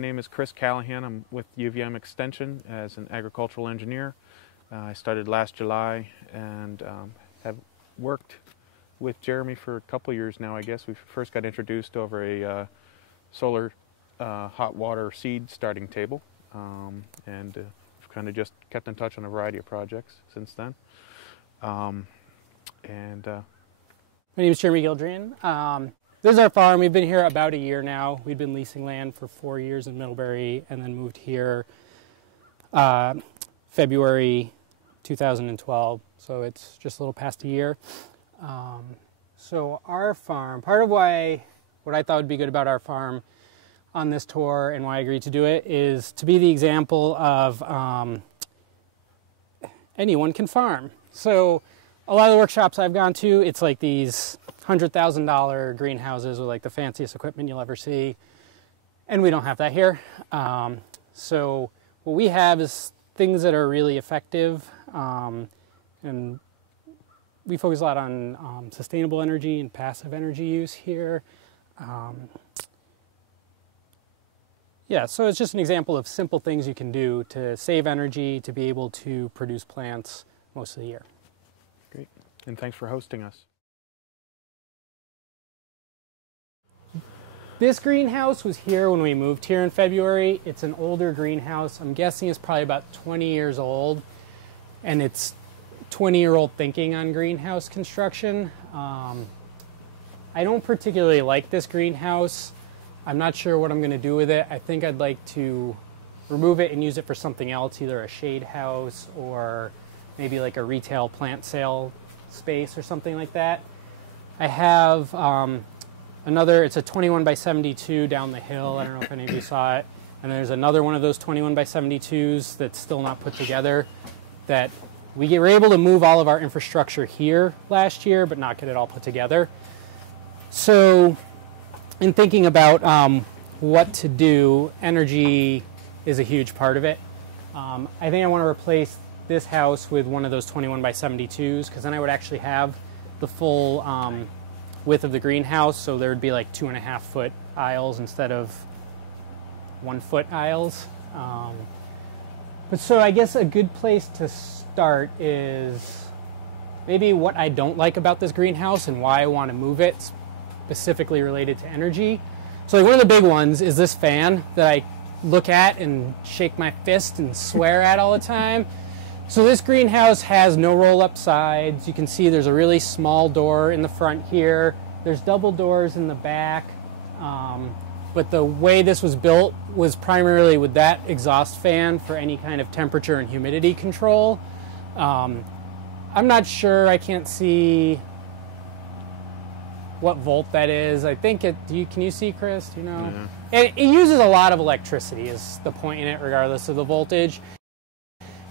name is Chris Callahan. I'm with UVM Extension as an agricultural engineer. I started last July and have worked with Jeremy for a couple years now, I guess. We first got introduced over a solar hot water seed starting table, and we've kind of just kept in touch on a variety of projects since then. My name is Jeremy Gildrien. This is our farm. We've been here about a year now. We've been leasing land for 4 years in Middlebury and then moved here February 2012. So it's just a little past a year. So our farm, part of what I thought would be good about our farm on this tour and why I agreed to do it is to be the example of anyone can farm. So a lot of the workshops I've gone to, it's like these $100,000 greenhouses with like the fanciest equipment you'll ever see. And we don't have that here. So what we have is things that are really effective. And we focus a lot on sustainable energy and passive energy use here. Yeah, so it's just an example of simple things you can do to save energy, to be able to produce plants most of the year. Great, and thanks for hosting us. This greenhouse was here when we moved here in February. It's an older greenhouse. I'm guessing it's probably about 20 years old, and it's 20-year-old thinking on greenhouse construction. I don't particularly like this greenhouse. I'm not sure what I'm going to do with it. I think I'd like to remove it and use it for something else, either a shade house or maybe like a retail plant sale space or something like that. I have it's a 21 by 72 down the hill. I don't know if any of you saw it. And there's another one of those 21 by 72s that's still not put together. That we were able to move all of our infrastructure here last year, but not get it all put together. So in thinking about what to do, energy is a huge part of it. I think I want to replace this house with one of those 21 by 72s, because then I would actually have the full width of the greenhouse, so there would be like 2.5 foot aisles instead of 1 foot aisles. But so I guess a good place to start is maybe what I don't like about this greenhouse and why I want to move it, specifically related to energy. So like one of the big ones is this fan that I look at and shake my fist and swear at all the time. So this greenhouse has no roll-up sides. You can see there's a really small door in the front here. There's double doors in the back. But the way this was built was primarily with that exhaust fan for any kind of temperature and humidity control. I'm not sure, I can't see what volt that is. I think can you see, Chris? Do you know? Yeah. It uses a lot of electricity is the point in it, regardless of the voltage.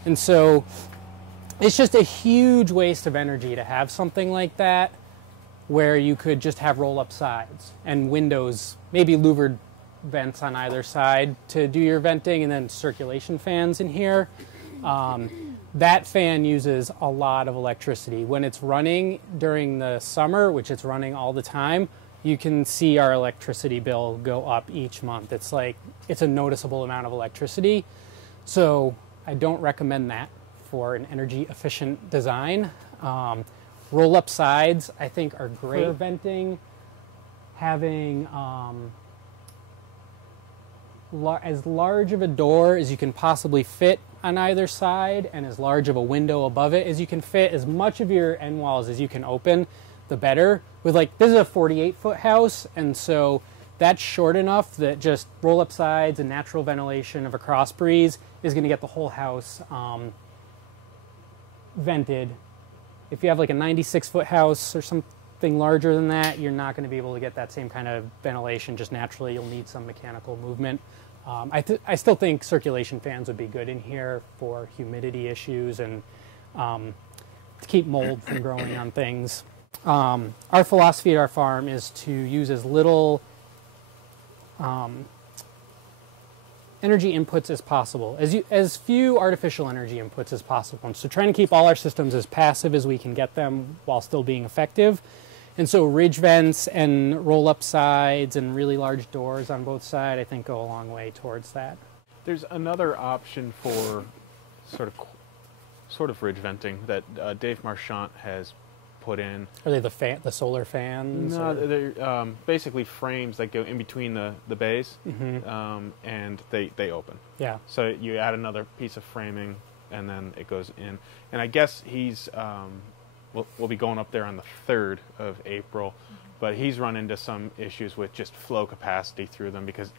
And so it's just a huge waste of energy to have something like that where you could just have roll-up sides and windows, maybe louvered vents on either side to do your venting, and then circulation fans in here. That fan uses a lot of electricity. When it's running during the summer, which it's running all the time, you can see our electricity bill go up each month. It's a noticeable amount of electricity. So I don't recommend that for an energy efficient design. Roll-up sides I think are great for venting. Having as large of a door as you can possibly fit on either side, and as large of a window above it as you can fit. As much of your end walls as you can open, the better. With this is a 48-foot house, and so that's short enough that just roll-up sides and natural ventilation of a cross breeze is going to get the whole house vented. If you have like a 96-foot house or something larger than that, you're not going to be able to get that same kind of ventilation just naturally. You'll need some mechanical movement. I still think circulation fans would be good in here for humidity issues and to keep mold from growing on things. Our philosophy at our farm is to use as little energy inputs as possible, as few artificial energy inputs as possible. And so trying to keep all our systems as passive as we can get them while still being effective. And so ridge vents and roll-up sides and really large doors on both sides, I think, go a long way towards that. There's another option for sort of ridge venting that Dave Marchant has put in. Are they the solar fans? No, they're basically frames that go in between the bays, and they open. Yeah. So you add another piece of framing, and then it goes in. And I guess he's we'll be going up there on the 3rd of April, but he's run into some issues with just flow capacity through them because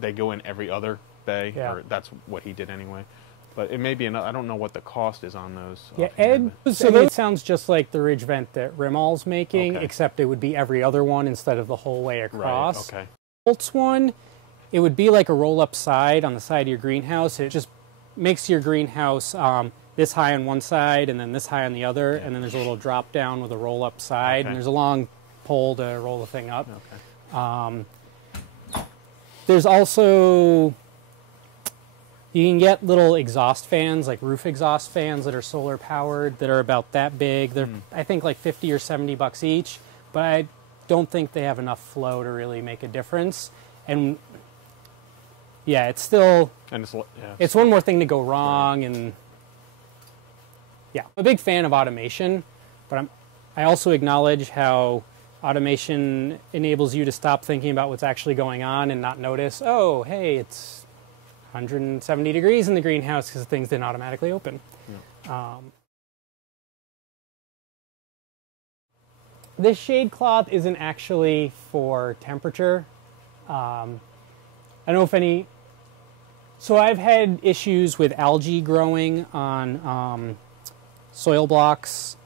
they go in every other bay, or that's what he did anyway. But it may be I don't know what the cost is on those. Yeah, Ed, so it sounds just like the ridge vent that Rimmall's making, except it would be every other one instead of the whole way across. Right, okay. Bolt's one, it would be like a roll-up side on the side of your greenhouse. It just makes your greenhouse this high on one side and then this high on the other, and then there's a little drop down with a roll-up side, and there's a long pole to roll the thing up. There's also, you can get little exhaust fans, like roof exhaust fans that are solar powered, that are about that big. They're, I think, like 50 or 70 bucks each, but I don't think they have enough flow to really make a difference. And yeah, it's still, it's one more thing to go wrong. And yeah, I'm a big fan of automation, but I also acknowledge how automation enables you to stop thinking about what's actually going on and not notice, oh, hey, it's 170 degrees in the greenhouse because things didn't automatically open. This shade cloth isn't actually for temperature. I don't know if any... So I've had issues with algae growing on soil blocks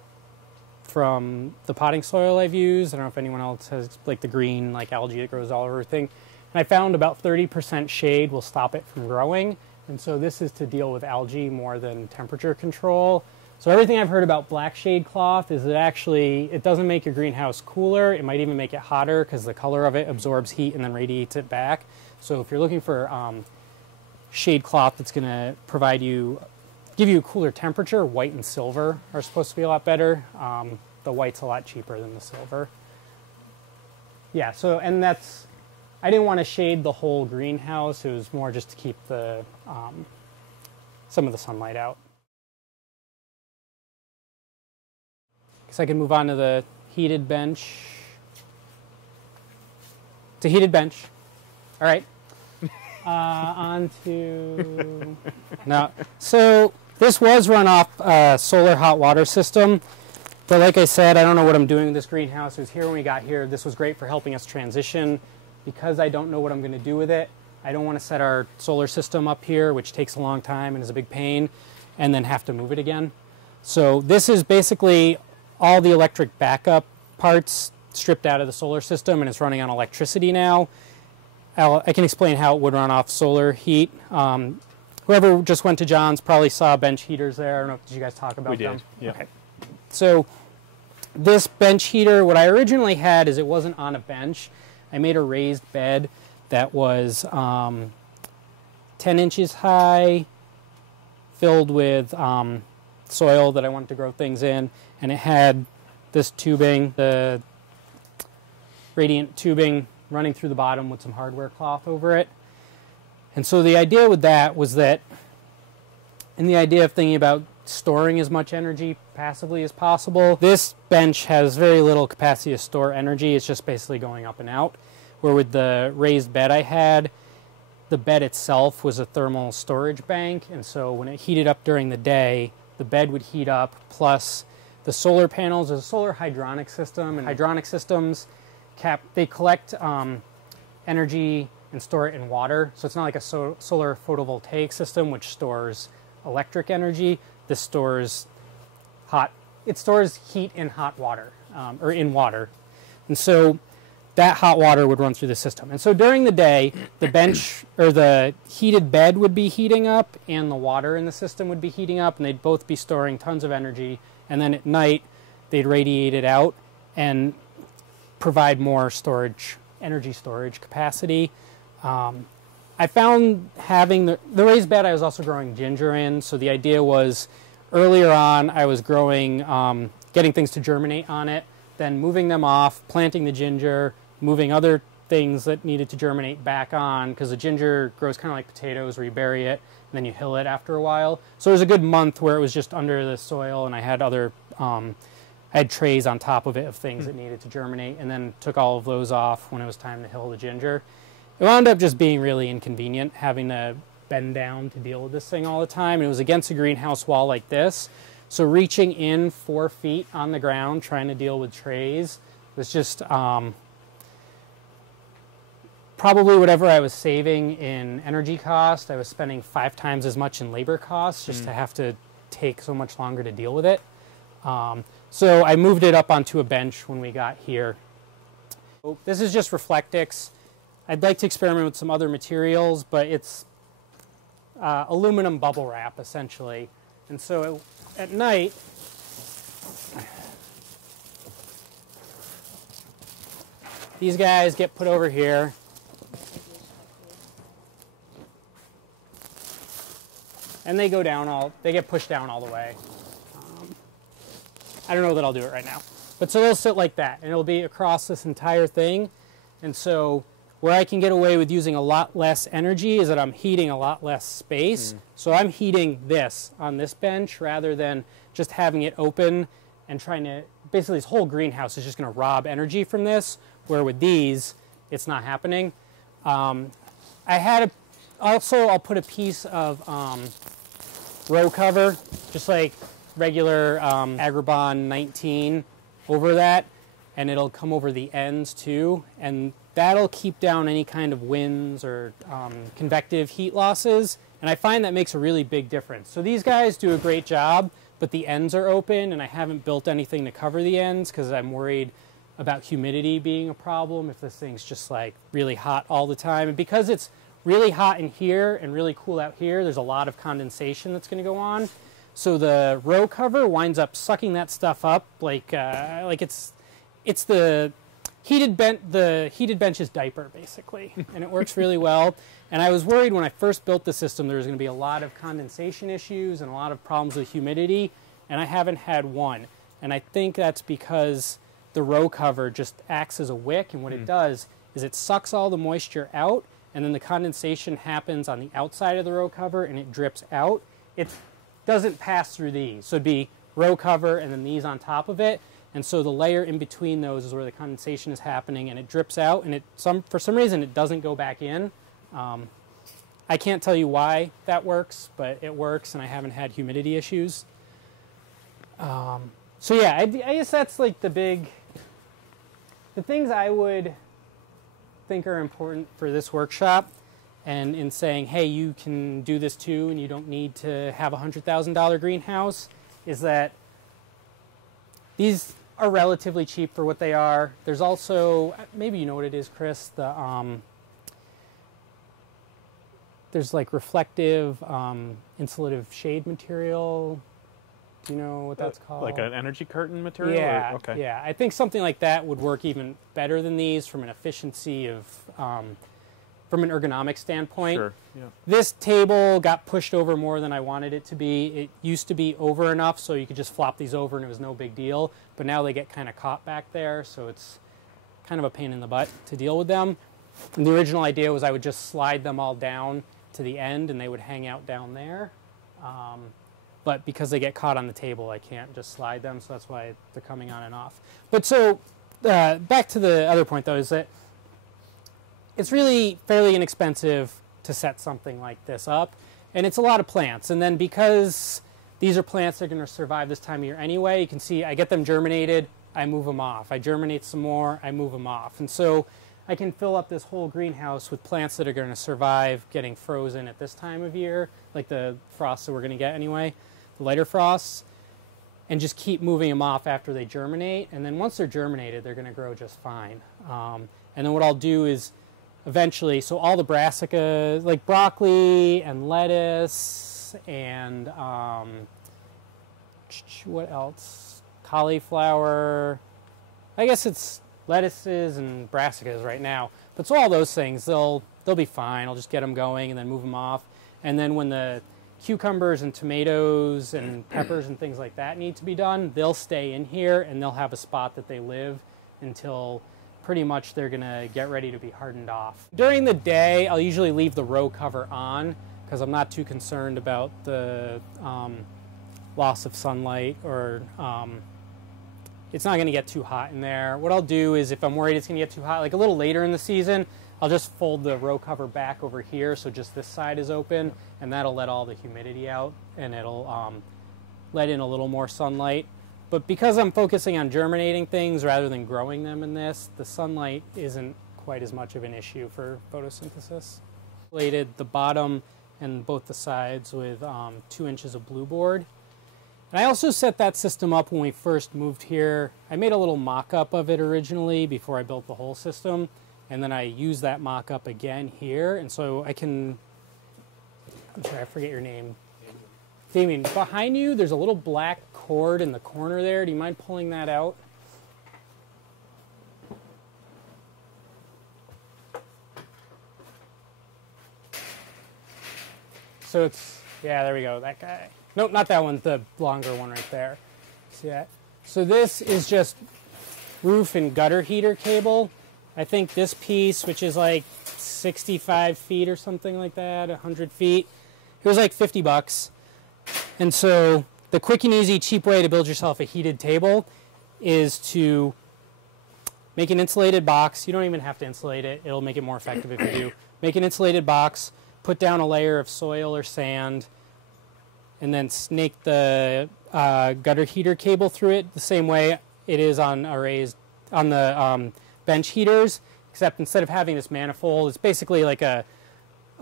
from the potting soil I've used. I don't know if anyone else has like the green like algae that grows all over everything. And I found about 30% shade will stop it from growing. And so this is to deal with algae more than temperature control. So everything I've heard about black shade cloth is that actually it doesn't make your greenhouse cooler. It might even make it hotter because the color of it absorbs heat and then radiates it back. So if you're looking for shade cloth that's going to give you a cooler temperature, white and silver are supposed to be a lot better. The white's a lot cheaper than the silver. Yeah, so, and that's, I didn't want to shade the whole greenhouse. It was more just to keep the some of the sunlight out. Guess I can move on to the heated bench. It's a heated bench. All right. On to... No. So this was run off a solar hot water system. But like I said, I don't know what I'm doing with this greenhouse. It was here when we got here. This was great for helping us transition. Because I don't know what I'm going to do with it, I don't want to set our solar system up here, which takes a long time and is a big pain, and then have to move it again. So this is basically all the electric backup parts stripped out of the solar system, and it's running on electricity now. I can explain how it would run off solar heat. Whoever just went to John's probably saw bench heaters there. I don't know, did you guys talk about them? We did, yeah. Okay. So this bench heater, what I originally had is it wasn't on a bench. I made a raised bed that was 10 inches high, filled with soil that I wanted to grow things in, and it had this tubing, the radiant tubing running through the bottom with some hardware cloth over it. And so the idea with that was that, and the idea of thinking about storing as much energy passively as possible, this bench has very little capacity to store energy. It's just basically going up and out. Where with the raised bed I had, the bed itself was a thermal storage bank, and so when it heated up during the day, the bed would heat up, plus the solar panels. There's a solar hydronic system, and hydronic systems they collect energy and store it in water. So it's not like a solar photovoltaic system which stores electric energy. This stores it stores heat in hot water, or in water. And so that hot water would run through the system. And so during the day, the bench or the heated bed would be heating up and the water in the system would be heating up, and they'd both be storing tons of energy. And then at night, they'd radiate it out and provide more energy storage capacity. I found having the raised bed, I was also growing ginger in. So the idea was earlier on, I was growing, getting things to germinate on it. then moving them off, planting the ginger, moving other things that needed to germinate back on, because the ginger grows kind of like potatoes where you bury it and then you hill it after a while. So there was a good month where it was just under the soil, and I had other, I had trays on top of it of things that needed to germinate, and then took all of those off when it was time to hill the ginger. It wound up just being really inconvenient having to bend down to deal with this thing all the time. It was against a greenhouse wall like this, so reaching in 4 feet on the ground trying to deal with trays was just probably whatever I was saving in energy cost, I was spending 5 times as much in labor costs just to have to take so much longer to deal with it. So I moved it up onto a bench when we got here. This is just Reflectix. I'd like to experiment with some other materials, but it's aluminum bubble wrap essentially. And so at night, these guys get put over here. And they go down they get pushed down all the way. I don't know that I'll do it right now. But so they'll sit like that, and it'll be across this entire thing. And so where I can get away with using a lot less energy is that I'm heating a lot less space. So I'm heating this on this bench rather than just having it open and trying to, basically this whole greenhouse is just gonna rob energy from this, where with these, it's not happening. I'll put a piece of row cover, just like regular Agribon 19 over that, and it'll come over the ends too, and that'll keep down any kind of winds or convective heat losses, and I find that makes a really big difference. So these guys do a great job, but the ends are open, and I haven't built anything to cover the ends because I'm worried about humidity being a problem if this thing's just like really hot all the time. And because it's really hot in here and really cool out here, there's a lot of condensation that's going to go on. So the row cover winds up sucking that stuff up like it's the heated bench's diaper basically, and it works really well. And I was worried when I first built the system there was going to be a lot of condensation issues and a lot of problems with humidity, and I haven't had one. And I think that's because the row cover just acts as a wick, and what it does is it sucks all the moisture out, and then the condensation happens on the outside of the row cover and it drips out. It doesn't pass through these. So it'd be row cover and then these on top of it. And so the layer in between those is where the condensation is happening, and it drips out, and for some reason it doesn't go back in. I can't tell you why that works, but it works, and I haven't had humidity issues. So yeah, I guess that's like the things I would think are important for this workshop, and in saying, hey, you can do this too and you don't need to have a $100,000 greenhouse, is that these are relatively cheap for what they are. There's also, maybe you know what it is, Chris, there's like reflective insulative shade material. Do you know what that's called? Like an energy curtain material? Yeah, or, okay. Yeah. I think something like that would work even better than these from an efficiency of, from an ergonomic standpoint. Sure, yeah. This table got pushed over more than I wanted it to be. It used to be over enough so you could just flop these over and it was no big deal, but now they get kind of caught back there, so it's kind of a pain in the butt to deal with them. And the original idea was I would just slide them all down to the end and they would hang out down there. But because they get caught on the table, I can't just slide them, so that's why they're coming on and off. But so, back to the other point though, is that it's really fairly inexpensive to set something like this up, and it's a lot of plants. And then because these are plants that are going to survive this time of year anyway, you can see I get them germinated, I move them off. I germinate some more, I move them off. And so I can fill up this whole greenhouse with plants that are going to survive getting frozen at this time of year, like the frosts that we're going to get anyway, the lighter frosts, and just keep moving them off after they germinate. And then once they're germinated, they're going to grow just fine. And then what I'll do is eventually, so all the brassicas, like broccoli and lettuce and what else? Cauliflower. I guess it's lettuces and brassicas right now. But so all those things, they'll be fine. I'll just get them going and then move them off. And then when the cucumbers and tomatoes and peppers and things like that need to be done, they'll stay in here and they'll have a spot that they live until pretty much they're gonna get ready to be hardened off. During the day, I'll usually leave the row cover on because I'm not too concerned about the loss of sunlight, or it's not gonna get too hot in there. What I'll do is, if I'm worried it's gonna get too hot, like a little later in the season, I'll just fold the row cover back over here so just this side is open, and that'll let all the humidity out and it'll let in a little more sunlight. But because I'm focusing on germinating things rather than growing them in this, the sunlight isn't quite as much of an issue for photosynthesis. Plated the bottom and both the sides with 2 inches of blue board. And I also set that system up when we first moved here. I made a little mock-up of it originally before I built the whole system, and then I used that mock-up again here. And so I can, I'm sorry, I forget your name. Damien, behind you, there's a little black cord in the corner there. Do you mind pulling that out? So it's, yeah, there we go, that guy. Nope, not that one, the longer one right there. See that? So this is just roof and gutter heater cable. I think this piece, which is like 65 feet or something like that, 100 feet, it was like 50 bucks. And so the quick and easy, cheap way to build yourself a heated table is to make an insulated box. You don't even have to insulate it. It'll make it more effective if you do. Make an insulated box, put down a layer of soil or sand, and then snake the gutter heater cable through it the same way it is on the bench heaters, except instead of having this manifold, it's basically like a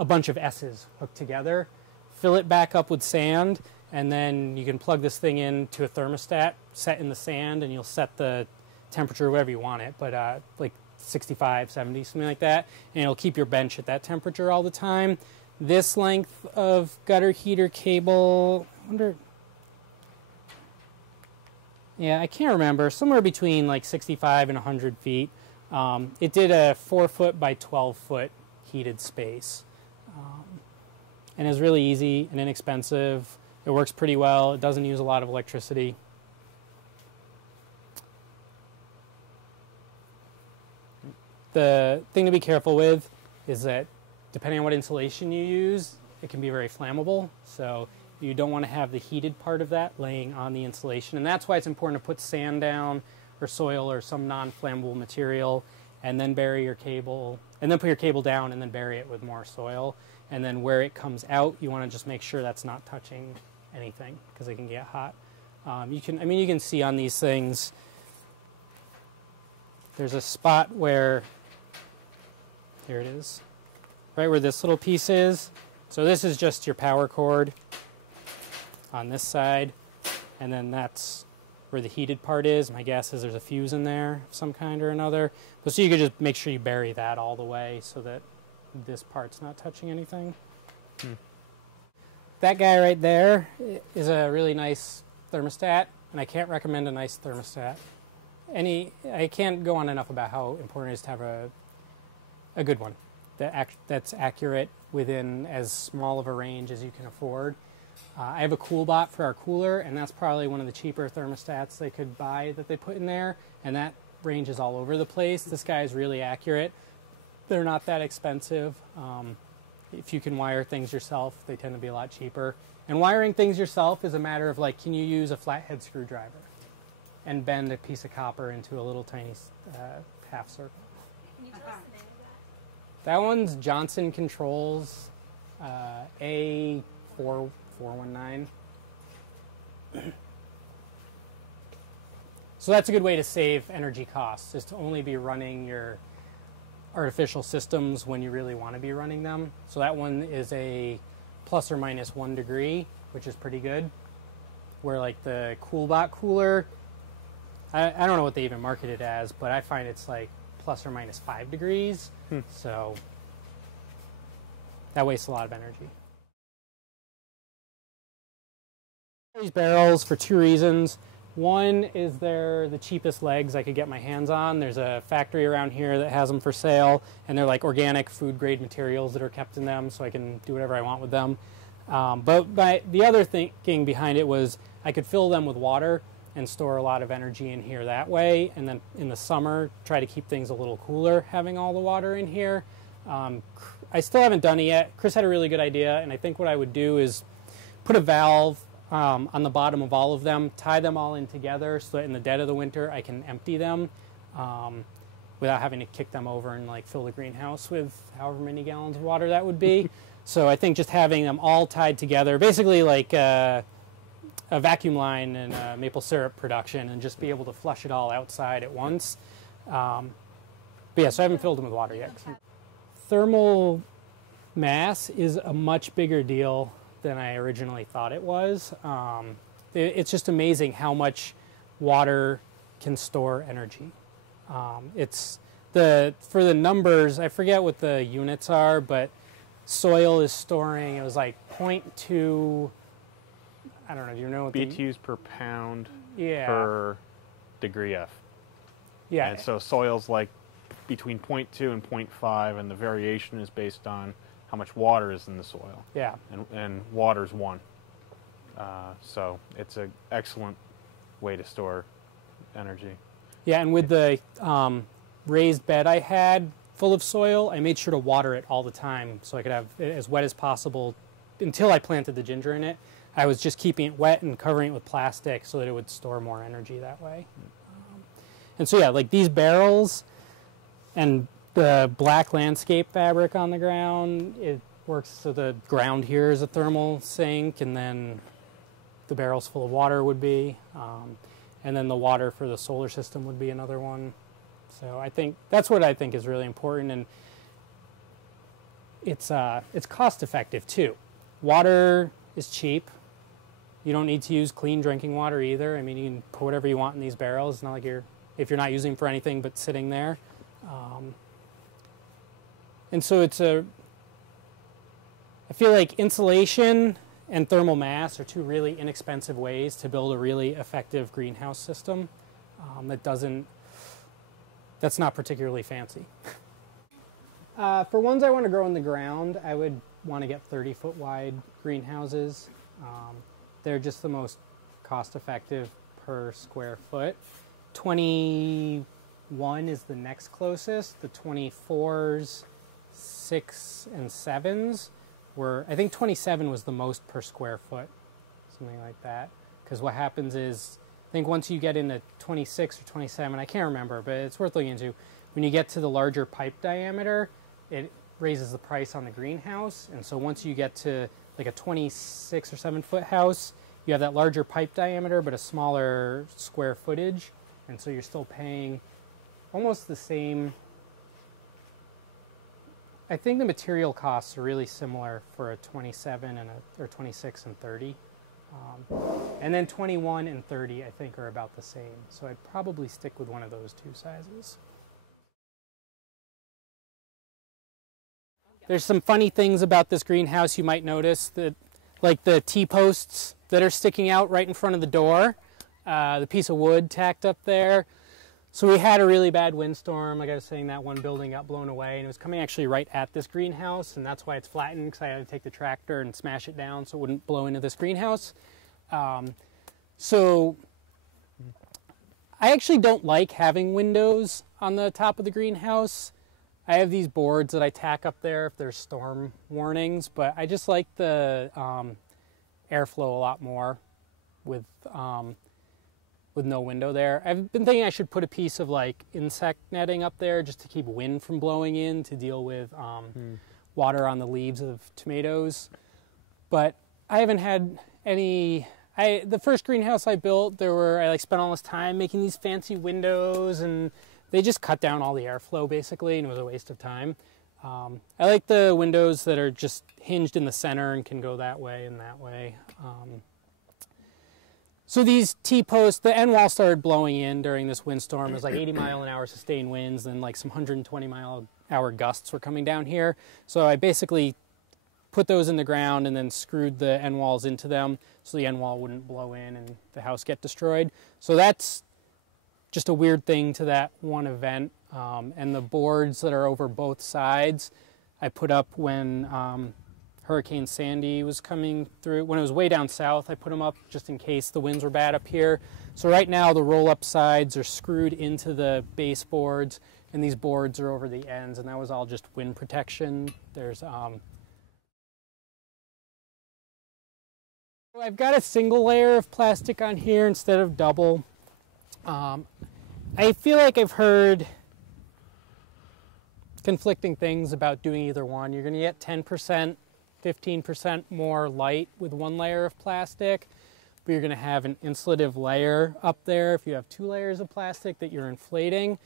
bunch of S's hooked together. Fill it back up with sand, and then you can plug this thing into a thermostat, set in the sand, and you'll set the temperature whatever you want it, but like 65, 70, something like that, and it'll keep your bench at that temperature all the time. This length of gutter heater cable, I wonder, yeah, I can't remember, somewhere between like 65 and 100 feet. It did a 4-foot by 12-foot heated space. And it's really easy and inexpensive. It works pretty well. It doesn't use a lot of electricity. The thing to be careful with is that depending on what insulation you use, it can be very flammable. So you don't want to have the heated part of that laying on the insulation. And that's why it's important to put sand down or soil or some non-flammable material, and then bury your cable, and then put your cable down and then bury it with more soil. And then where it comes out, you want to just make sure that's not touching anything because it can get hot. You can see on these things, there's a spot where, here it is, right where this little piece is. So this is just your power cord on this side, and then that's where the heated part is. My guess is there's a fuse in there of some kind or another. But so you could just make sure you bury that all the way so that this part's not touching anything. That guy right there is a really nice thermostat, and I can't recommend a nice thermostat. I can't go on enough about how important it is to have a good one that's accurate within as small of a range as you can afford. I have a CoolBot for our cooler, and that's probably one of the cheaper thermostats they could buy that they put in there, and that range is all over the place. This guy is really accurate. They're not that expensive. If you can wire things yourself, they tend to be a lot cheaper. And wiring things yourself is a matter of like, can you use a flathead screwdriver and bend a piece of copper into a little tiny half circle? Can you tell us the name of that? That one's Johnson Controls A4419. So that's a good way to save energy costs, is to only be running your artificial systems when you really want to be running them. So that one is a plus or minus 1 degree, which is pretty good. Where like the CoolBot cooler, I don't know what they even market it as, but I find it's like plus or minus 5 degrees. So that wastes a lot of energy. These barrels for 2 reasons. One is they're the cheapest legs I could get my hands on. There's a factory around here that has them for sale, and they're like organic food grade materials that are kept in them, so I can do whatever I want with them. But the other thinking behind it was I could fill them with water and store a lot of energy in here that way, and then in the summer try to keep things a little cooler having all the water in here. I still haven't done it yet. Chris had a really good idea, and I think what I would do is put a valve on the bottom of all of them, tie them all in together so that in the dead of the winter I can empty them without having to kick them over and like fill the greenhouse with however many gallons of water that would be. So I think just having them all tied together, basically like a vacuum line and maple syrup production, and just be able to flush it all outside at once. But yeah, so I haven't filled them with water yet. Thermal mass is a much bigger deal than I originally thought it was. It's just amazing how much water can store energy. For the numbers, I forget what the units are, but soil is storing, it was like 0.2, I don't know, do you know what BTUs per pound yeah. per degree F. Yeah. And so soil's like between 0.2 and 0.5, and the variation is based on how much water is in the soil. Yeah. And water's 1. So it's an excellent way to store energy. Yeah, and with the raised bed I had full of soil, I made sure to water it all the time so I could have it as wet as possible until I planted the ginger in it. I was just keeping it wet and covering it with plastic so that it would store more energy that way. And so yeah, like these barrels and the black landscape fabric on the ground, it works so the ground here is a thermal sink, and then the barrels full of water would be, and then the water for the solar system would be another one. So I think that's what I think is really important, and it's cost effective too. Water is cheap. You don't need to use clean drinking water either. I mean, you can put whatever you want in these barrels. It's not like if you're not using them for anything but sitting there. And so I feel like insulation and thermal mass are two really inexpensive ways to build a really effective greenhouse system that's not particularly fancy. For ones I want to grow in the ground, I would want to get 30-foot wide greenhouses. They're just the most cost-effective per square foot. 21 is the next closest. The 24s, 6 and 7s were, I think 27 was the most per square foot, something like that. Because what happens is, I think once you get into 26 or 27, I can't remember, but it's worth looking into. When you get to the larger pipe diameter, it raises the price on the greenhouse. And so once you get to like a 26 or 7-foot house, you have that larger pipe diameter but a smaller square footage, and so you're still paying almost the same. I think the material costs are really similar for a 27 and or 26 and 30, and then 21 and 30 I think are about the same, so I'd probably stick with one of those two sizes. There's some funny things about this greenhouse you might notice, that like the T-posts that are sticking out right in front of the door, the piece of wood tacked up there. So we had a really bad windstorm. Like I was saying, that one building got blown away, and it was coming actually right at this greenhouse, and that's why it's flattened, because I had to take the tractor and smash it down so it wouldn't blow into this greenhouse. So I actually don't like having windows on the top of the greenhouse. I have these boards that I tack up there if there's storm warnings, but I just like the airflow a lot more with no window there. I've been thinking I should put a piece of like insect netting up there just to keep wind from blowing in to deal with water on the leaves of tomatoes. But I haven't had any. The first greenhouse I built, I spent all this time making these fancy windows, and they just cut down all the airflow basically, and it was a waste of time. I like the windows that are just hinged in the center and can go that way and that way. So these T-posts, the end wall started blowing in during this windstorm. It was like 80-mile-an-hour sustained winds, and like some 120-mile-an-hour gusts were coming down here. So I basically put those in the ground and then screwed the end walls into them so the end wall wouldn't blow in and the house get destroyed. So that's just a weird thing to that one event. And the boards that are over both sides, I put up when Hurricane Sandy was coming through. When it was way down south, I put them up just in case the winds were bad up here. So right now the roll-up sides are screwed into the baseboards, and these boards are over the ends, and that was all just wind protection. There's I've got a single layer of plastic on here instead of double. I feel like I've heard conflicting things about doing either one. You're going to get 10%, 15% more light with one layer of plastic, but you're going to have an insulative layer up there if you have two layers of plastic that you're inflating.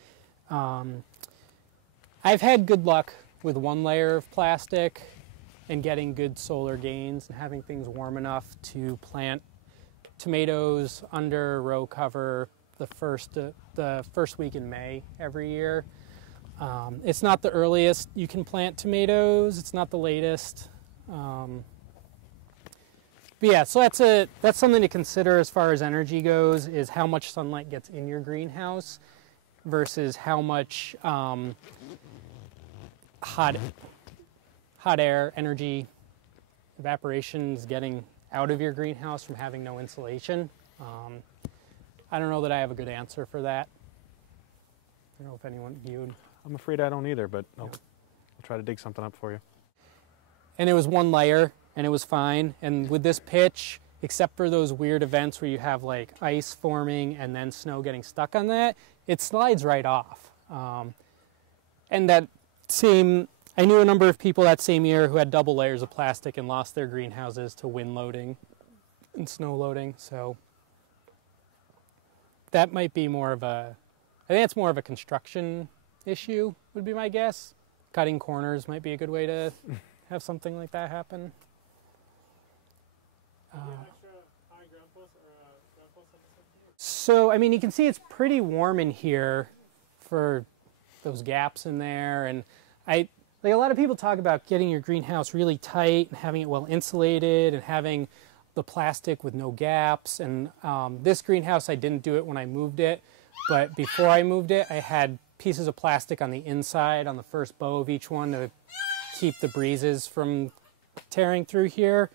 I've had good luck with one layer of plastic and getting good solar gains and having things warm enough to plant tomatoes under row cover the first week in May every year. It's not the earliest you can plant tomatoes. It's not the latest. But yeah, so that's something to consider as far as energy goes, is how much sunlight gets in your greenhouse versus how much hot air energy evaporation is getting out of your greenhouse from having no insulation. I don't know that I have a good answer for that. I don't know if anyone viewed. I'm afraid I don't either, but I'll try to dig something up for you. And it was one layer, and it was fine. And with this pitch, except for those weird events where you have like ice forming and then snow getting stuck on that, it slides right off. And that same, I knew a number of people that same year who had double layers of plastic and lost their greenhouses to wind loading and snow loading. So that might be more of a, I think it's more of a construction issue, would be my guess. Cutting corners might be a good way to have something like that happen. So, I mean, you can see it's pretty warm in here for those gaps in there. And like a lot of people talk about getting your greenhouse really tight and having it well insulated and having the plastic with no gaps. And this greenhouse, I didn't do it when I moved it, but before I moved it, I had pieces of plastic on the inside on the first bow of each one to keep the breezes from tearing through here.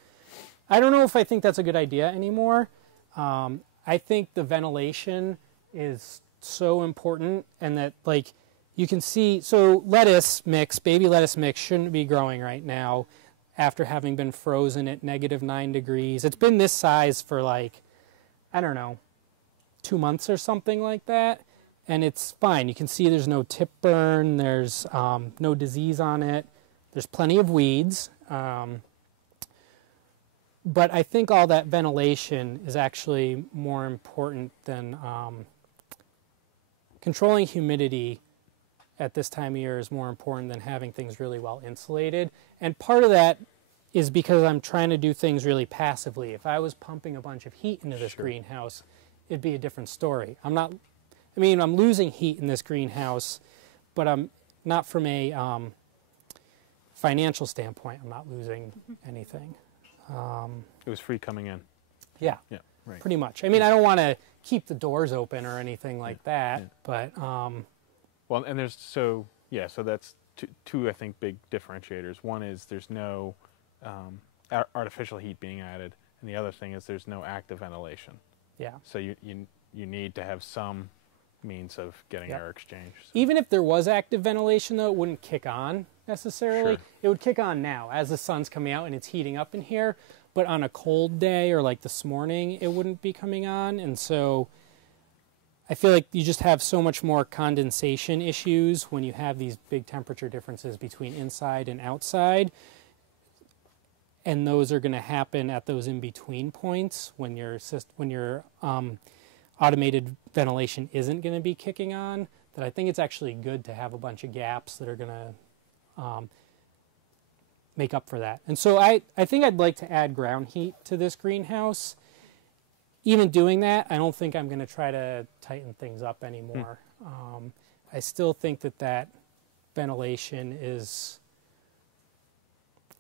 I don't know if I think that's a good idea anymore. I think the ventilation is so important, and that, like, you can see, so lettuce mix, baby lettuce mix shouldn't be growing right now after having been frozen at -9 degrees. It's been this size for like, I don't know, 2 months or something like that. And it's fine. You can see there's no tip burn, there's no disease on it, there's plenty of weeds. But I think all that ventilation is actually more important than controlling humidity at this time of year is more important than having things really well insulated. And part of that is because I'm trying to do things really passively. If I was pumping a bunch of heat into this greenhouse, it'd be a different story. I'm losing heat in this greenhouse, but I'm not from a financial standpoint. I'm not losing anything. It was free coming in. Yeah, right. Pretty much. I mean, I don't want to keep the doors open or anything like that, but... well, and there's, so that's two, I think, big differentiators. One is there's no artificial heat being added, and the other thing is there's no active ventilation. Yeah. So you need to have some means of getting air exchange. So. Even if there was active ventilation, though, it wouldn't kick on necessarily. Sure. It would kick on now as the sun's coming out and it's heating up in here. But on a cold day or like this morning, it wouldn't be coming on. And so I feel like you just have so much more condensation issues when you have these big temperature differences between inside and outside. And those are going to happen at those in-between points when your automated ventilation isn't going to be kicking on, that I think it's actually good to have a bunch of gaps that are going to make up for that. And so I think I'd like to add ground heat to this greenhouse. Even doing that, I don't think I'm going to try to tighten things up anymore. I still think that ventilation is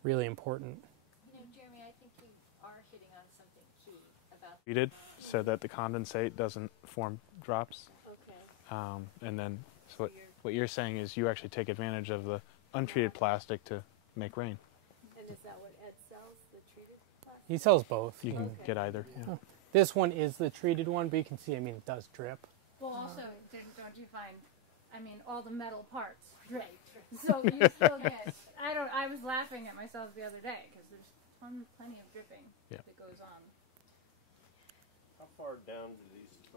really important. You know, Jeremy, I think you are hitting on something key about... You did, so that the condensate doesn't form drops. Okay. And then, so what you're saying is you actually take advantage of the untreated plastic to make rain. And is that what Ed's He sells both. You can get either. Yeah. This one is the treated one, but you can see, I mean, it does drip. Well, also, don't you find, I mean, all the metal parts drip. So you still get, I was laughing at myself the other day because there's plenty of dripping that goes on. How far down do these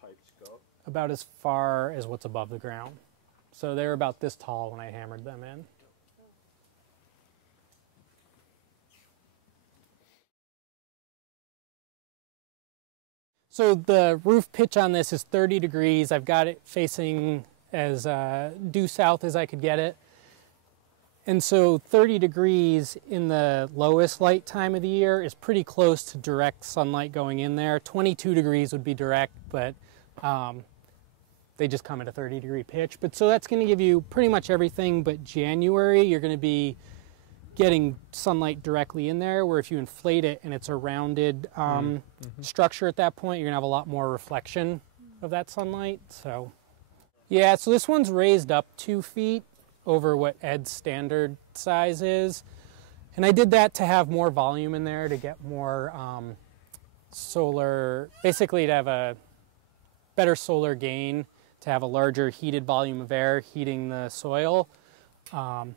pipes go? About as far as what's above the ground. So they're about this tall when I hammered them in. So the roof pitch on this is 30 degrees. I've got it facing as due south as I could get it. And so 30 degrees in the lowest light time of the year is pretty close to direct sunlight going in there. 22 degrees would be direct, but they just come at a 30-degree pitch. But so that's going to give you pretty much everything but January. You're going to be getting sunlight directly in there, where if you inflate it and it's a rounded structure at that point, you're gonna have a lot more reflection of that sunlight. So yeah, so this one's raised up 2 feet over what Ed's standard size is. And I did that to have more volume in there, to get more solar, basically to have a better solar gain, to have a larger heated volume of air heating the soil.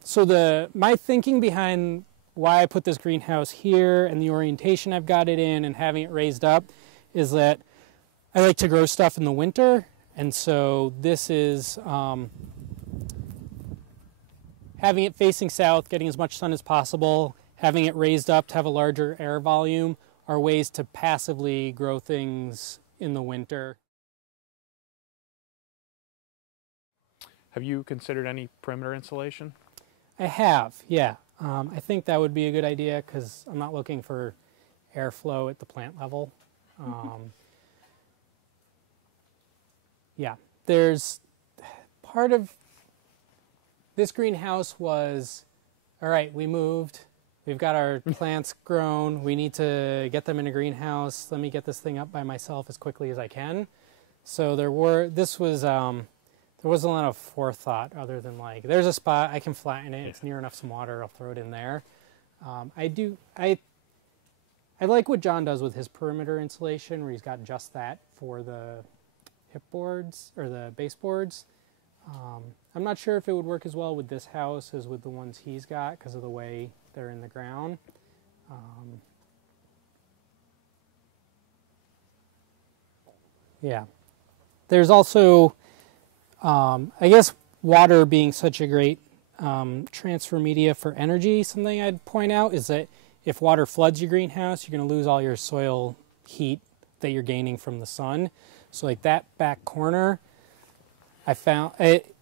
So my thinking behind why I put this greenhouse here and the orientation I've got it in and having it raised up is that I like to grow stuff in the winter. And so this is having it facing south, getting as much sun as possible, having it raised up to have a larger air volume are ways to passively grow things in the winter. Have you considered any perimeter insulation? I have, yeah. I think that would be a good idea because I'm not looking for airflow at the plant level. Yeah, there's part of this greenhouse was, all right, we moved, we've got our plants grown, we need to get them in a greenhouse, let me get this thing up by myself as quickly as I can. So there wasn't a lot of forethought other than like, there's a spot, I can flatten it, it's near enough some water, I'll throw it in there. I like what John does with his perimeter insulation, where he's got just that for the hip boards, or the baseboards. I'm not sure if it would work as well with this house as with the ones he's got because of the way they're in the ground. Yeah. There's also, I guess, water being such a great transfer media for energy. Something I'd point out is that if water floods your greenhouse, you're going to lose all your soil heat that you're gaining from the sun. So like that back corner, I found it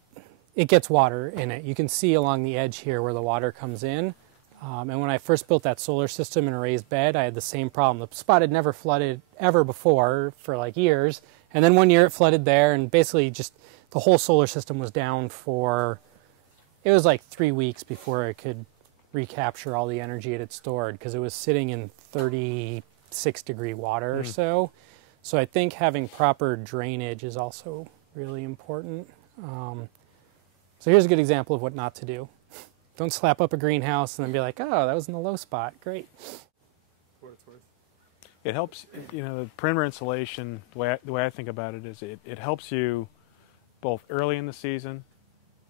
gets water in it. You can see along the edge here where the water comes in. And when I first built that solar system in a raised bed, I had the same problem. The spot had never flooded ever before for like years. And then one year it flooded there, and basically just the whole solar system was down for, it was like 3 weeks before it could recapture all the energy it had stored because it was sitting in 36-degree water or so. So I think having proper drainage is also really important. So here's a good example of what not to do. Don't slap up a greenhouse and then be like, oh, that was in the low spot. Great. For what it's worth. It helps, you know, the perimeter insulation, the way I think about it is it helps you both early in the season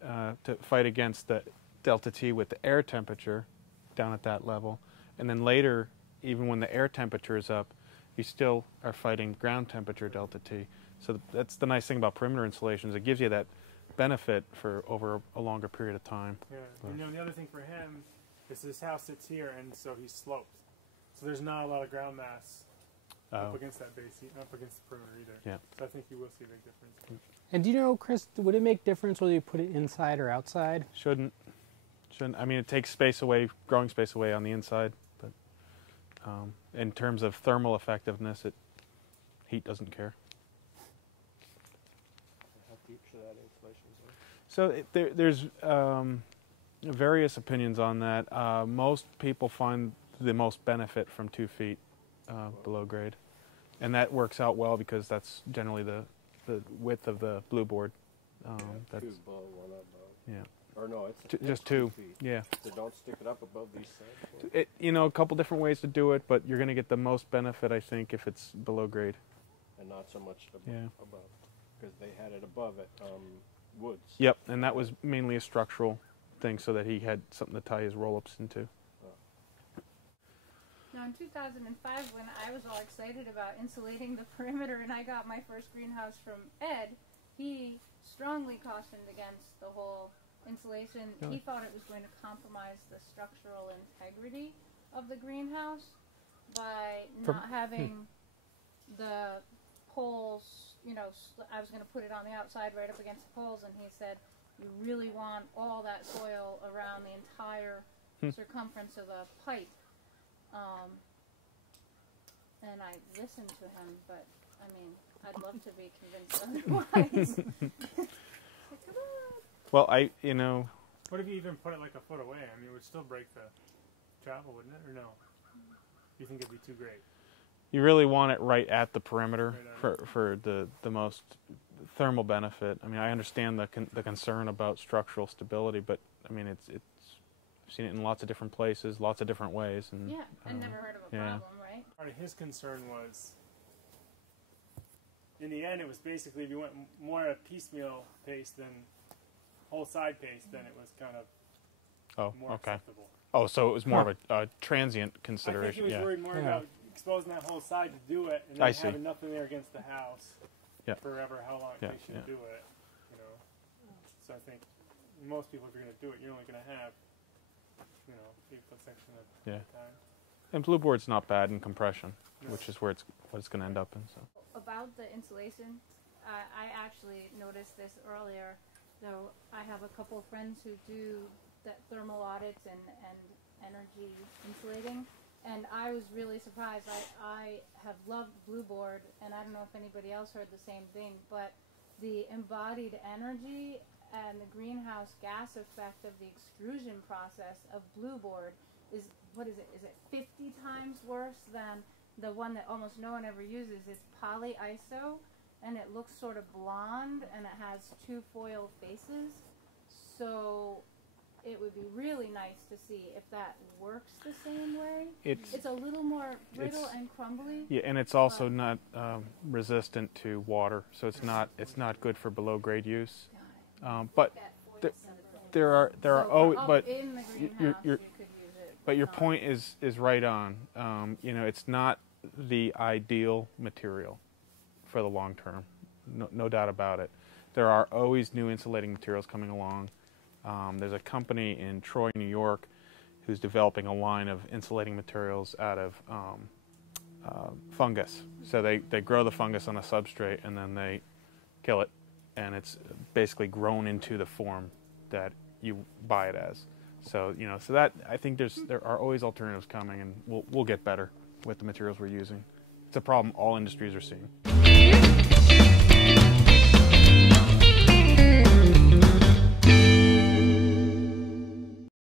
to fight against the delta T with the air temperature down at that level. And then later, even when the air temperature is up, you still are fighting ground temperature delta T. So that's the nice thing about perimeter insulation is it gives you that benefit for over a longer period of time. Yeah, and you know, the other thing for him is his house sits here, and so he's sloped. So there's not a lot of ground mass up against that base, up against the perimeter either. Yeah. So I think you will see a big difference. And do you know, Chris, would it make difference whether you put it inside or outside? Shouldn't. I mean, it takes space away, growing space away on the inside, but in terms of thermal effectiveness, heat doesn't care. How deep should that insulation go? So there's various opinions on that. Most people find the most benefit from 2 feet below grade, and that works out well because that's generally the width of the blue board. Two below, one above. Yeah. Or no, it's Just 2 two. feet. Yeah. So don't stick it up above these sides. You know, a couple different ways to do it, but you're going to get the most benefit, I think, if it's below grade. And not so much above. Yeah. Because they had it above at Woods. Yep, and that was mainly a structural thing so that he had something to tie his roll-ups into. Now in 2005, when I was all excited about insulating the perimeter and I got my first greenhouse from Ed, he strongly cautioned against the whole insulation. Really? He thought it was going to compromise the structural integrity of the greenhouse by not having the poles, you know, I was going to put it on the outside right up against the poles, and he said, you really want all that soil around the entire circumference of a pipe. And I listened to him, but, I mean, I'd love to be convinced otherwise. Well, you know... What if you even put it like a foot away? I mean, it would still break the travel, wouldn't it? Or no? You think it'd be too great? You really want it right at the perimeter for the most thermal benefit. I mean, I understand the concern about structural stability, but, I mean, I've seen it in lots of different places, lots of different ways. And, yeah, I never heard of a problem, right? Part of his concern was, in the end, it was basically if you went more at a piecemeal pace than whole side pace, then it was kind of more acceptable. Oh, so it was more of a transient consideration. I think he was worried more about exposing that whole side to do it, and then having nothing there against the house forever, how long it takes you to do it. You know, so I think most people, if you're going to do it, you're only going to have 8-foot section at a time. And blue board's not bad in compression, which is what it's going to end up in. So. About the insulation, I actually noticed this earlier. So I have a couple of friends who do that thermal audits and energy insulating, and I was really surprised. I have loved blue board, and I don't know if anybody else heard the same thing, but the embodied energy and the greenhouse gas effect of the extrusion process of blue board is, what is it? Is it 50 times worse than the one that almost no one ever uses? It's polyiso, and it looks sort of blonde, and it has 2 foil faces. So it would be really nice to see if that works the same way. It's a little more brittle and crumbly. Yeah, and it's also not resistant to water, so it's not good for below grade use. But there are always, but in the greenhouse, you could use it. But your point is right on. You know, it's not the ideal material for the long term, no doubt about it. There are always new insulating materials coming along. There's a company in Troy, New York, who's developing a line of insulating materials out of fungus. So they grow the fungus on a substrate and then they kill it, and it's basically grown into the form that you buy it as. So so that I think there are always alternatives coming, and we'll get better with the materials we're using. It's a problem all industries are seeing.